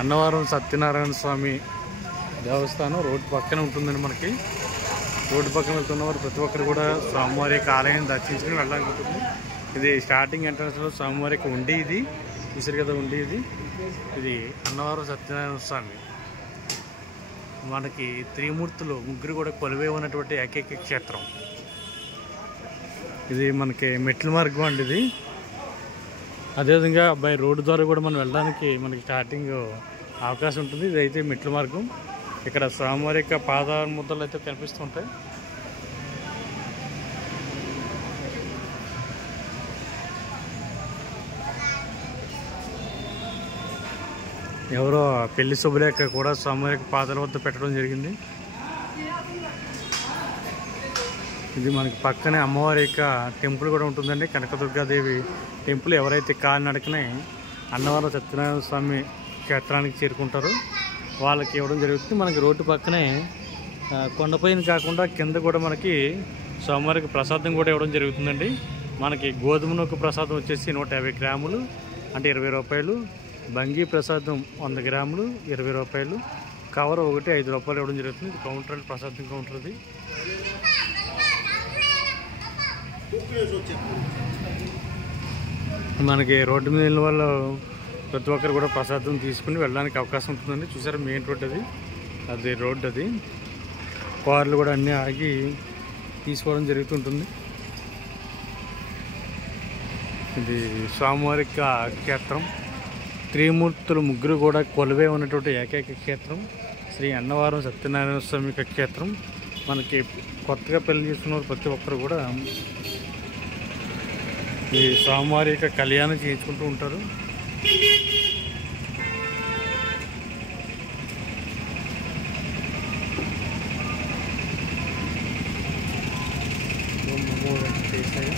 అన్నవరం సత్యనారాయణ స్వామి దేవస్థానం road పక్కన ఉంటుందండి. మనకి రోడ్డు పక్కన వెళ్తున్నవారు ప్రతి ఒక్కరు కూడా స్వామివారి యొక్క ఆలయాన్ని దర్శించుకుని వెళ్ళడానికి ఉంటుంది. ఇది స్టార్టింగ్ ఎంట్రన్స్లో స్వామివారి యొక్క ఉండి, ఇది చూసారు కదా ఉండి, ఇది అన్నవరం సత్యనారాయణ స్వామి. మనకి త్రిమూర్తులు ముగ్గురు కూడా కొలువై ఉన్నటువంటి ఏకైక క్షేత్రం. ఇది మనకి మెట్ల మార్గం అండి. ఇది అదేవిధంగా బై రోడ్డు ద్వారా కూడా మనం వెళ్ళడానికి మనకి స్టార్టింగ్ అవకాశం ఉంటుంది. ఇదైతే మెట్ల మార్గం. ఇక్కడ స్వామివారి యొక్క పాద ముద్రలు అయితే కనిపిస్తుంటాయి. ఎవరో పెళ్లి శుభలేఖ కూడా స్వామివారి యొక్క పాదాల వద్ద పెట్టడం జరిగింది. ఇది మనకి పక్కనే అమ్మవారి యొక్క టెంపుల్ కూడా ఉంటుందండి. కనకదుర్గాదేవి టెంపుల్. ఎవరైతే కాలినడకనే అన్నవరం సత్యనారాయణ స్వామి క్షేత్రానికి చేరుకుంటారో వాళ్ళకి ఇవ్వడం జరుగుతుంది. మనకి రోడ్డు పక్కనే కొండపైన కాకుండా కింద కూడా మనకి స్వామివారికి ప్రసాదం కూడా ఇవ్వడం జరుగుతుందండి. మనకి గోధుమ నూక ప్రసాదం వచ్చేసి 150 గ్రాములు అంటే 20 రూపాయలు. బంగి ప్రసాదం 100 గ్రాములు 20 రూపాయలు. కవర్ ఒకటి 5 రూపాయలు ఇవ్వడం జరుగుతుంది. ఇది కౌంటర్, ప్రసాదం కౌంటర్. అది మనకి రోడ్డు మీద వెళ్ళిన వాళ్ళు ప్రతి ఒక్కరు కూడా ప్రసాదం తీసుకుని వెళ్ళడానికి అవకాశం ఉంటుందండి. చూసారా మెయిన్ రోడ్ అది రోడ్. అది కార్లు కూడా అన్నీ ఆగి తీసుకోవడం జరుగుతుంటుంది. ఇది స్వామివారి క్షేత్రం. త్రిమూర్తులు ముగ్గురు కూడా కొలువై ఉన్నటువంటి ఏకైక క్షేత్రం శ్రీ అన్నవరం సత్యనారాయణ స్వామి క్షేత్రం. మనకి కొత్తగా పెళ్లి చేసుకున్న ప్రతి ఒక్కరు కూడా ఈ స్వామివారి యొక్క కళ్యాణం చేయించుకుంటూ ఉంటారు. చేశారు